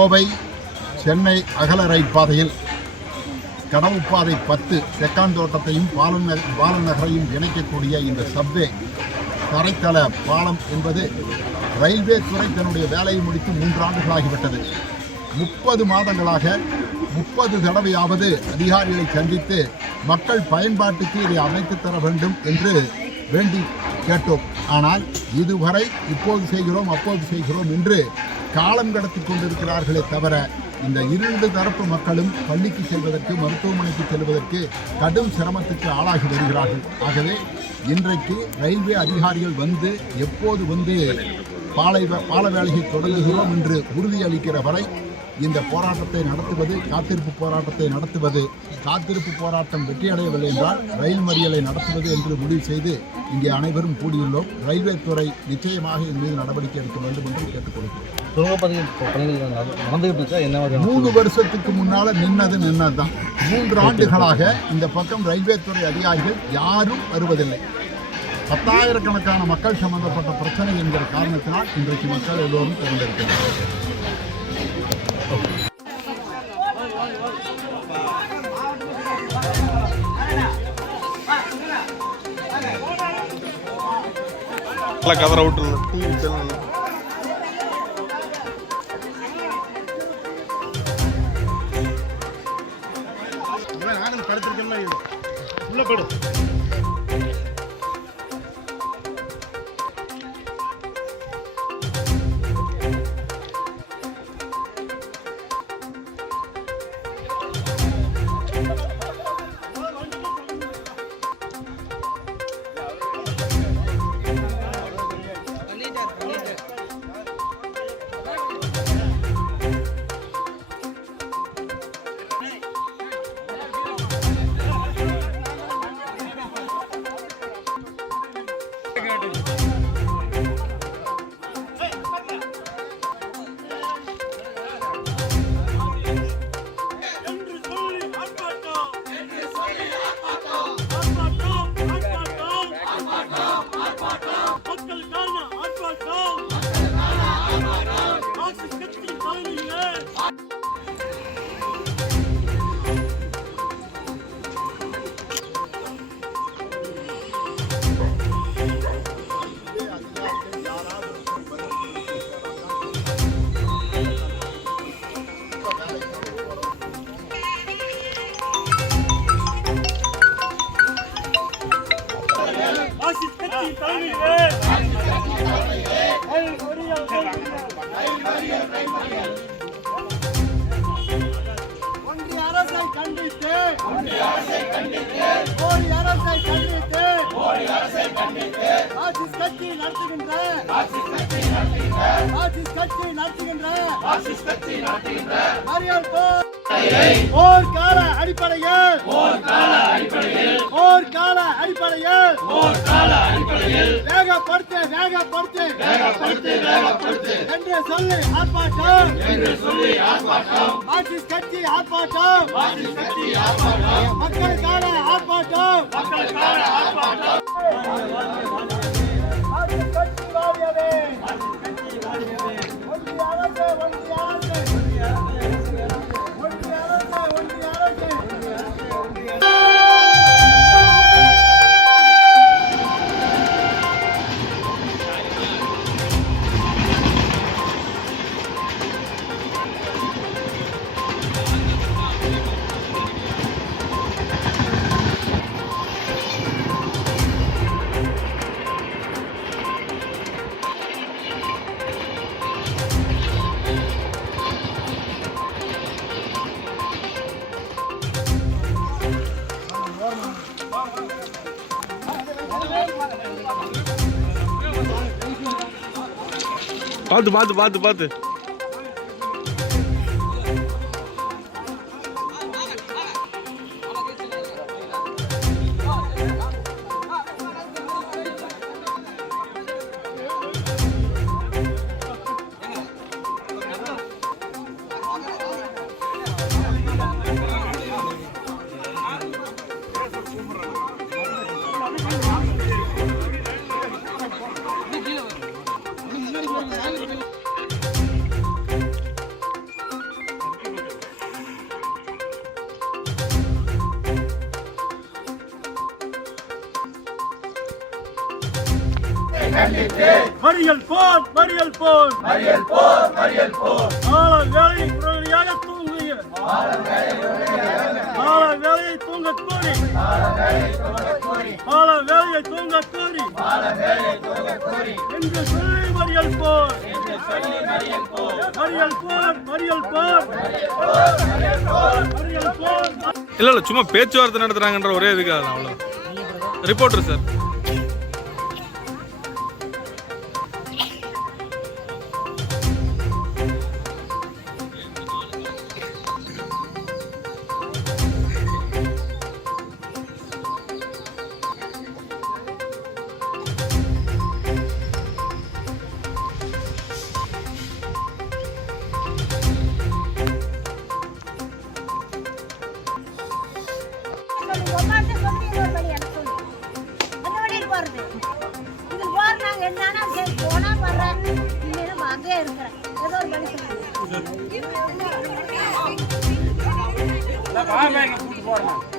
கோவை சென்னை அகல ரயில் பாதையில் கடவுப்பாதை 10 செக்காந்தோட்டத்தையும் பாலநகரையும் இணைக்கக்கூடிய இந்த சப்வே தரைத்தள பாலம் என்பது ரயில்வே துறை தன்னுடைய வேலையை முடித்து 3 ஆண்டுகளாகிவிட்டது. 30 மாதங்களாக 30 தடவையாவது அதிகாரிகளை சந்தித்து மக்கள் பயன்பாட்டுக்கு இதை அமைத்து தர வேண்டும் என்று வேண்டி கேட்டோம். ஆனால் இதுவரை இப்போது செய்கிறோம் அப்போது செய்கிறோம் என்று காலம் கடத்தி கொண்டிருக்கிறார்களே தவிர இந்த 2 தரப்பு மக்களும் பள்ளிக்கு செல்வதற்கு மருத்துவமனைக்கு செல்வதற்கு கடும் சிரமத்துக்கு ஆளாகி வருகிறார்கள். ஆகவே இன்றைக்கு ரயில்வே அதிகாரிகள் வந்து எப்போது வந்து பால வேலையை தொடங்குகிறோம் என்று உறுதியளிக்கிற வரை இந்த போராட்டத்தை நடத்துவது, காத்திருப்பு போராட்டத்தை நடத்துவது, காத்திருப்பு போராட்டம் வெற்றியடையவில்லை என்றால் ரயில் மறியலை நடத்துவது என்று முடிவு செய்து இங்கே அனைவரும் கூடியுள்ளோம். ரயில்வே துறை நிச்சயமாக என் மீது நடவடிக்கை எடுக்க வேண்டும் என்று கேட்டுக்கொள்கிறோம். 3 வருஷத்துக்கு முன்னால் நின்னதுதான். 3 ஆண்டுகளாக இந்த பக்கம் ரயில்வே துறை அதிகாரிகள் யாரும் வருவதில்லை. 10,000கணக்கான மக்கள் சம்பந்தப்பட்ட பிரச்சனை என்கிற காரணத்தினால் இன்றைக்கு மக்கள் எல்லோரும் திறந்திருக்கிறார்கள். கவர விட்டு படுத்திருக்கேன் உள்ள போயிடும். ஒன்றிய அரசை கண்டித்து மோடி அரசை கண்டித்து மார்க்சிஸ்ட் கட்சி நடத்துகின்ற மறியல் போர்க்கால அடிப்படையில் வேகப்படுத்து என்று சொல்லி ஆர்ப்பாட்டம் மார்க்சிஸ்ட் கட்சி ஆர்ப்பாட்டம் மக்களுக்கான ஆர்ப்பாட்டம் மார்க்சிஸ்ட் கட்சி வாரியவே ஒன்றிய அரசு பார்த்து மறியல் போர் மறியல் போர் ஆள வேலை உடனடியாக தூங்குங்க ஆள வேலையை தூங்க கோரி ஆள வேலையை தூங்க கோரி என்று சொல்லி மறியல் போர் மறியல் போர் மறியல் போர் மறியல் போர். இல்ல இல்ல சும்மா பேச்சுவார்த்தை நடத்துறாங்கன்ற ஒரே இதுக்காக தான் அவ்வளோ. Reporter sir. கூட்டு போறேன்.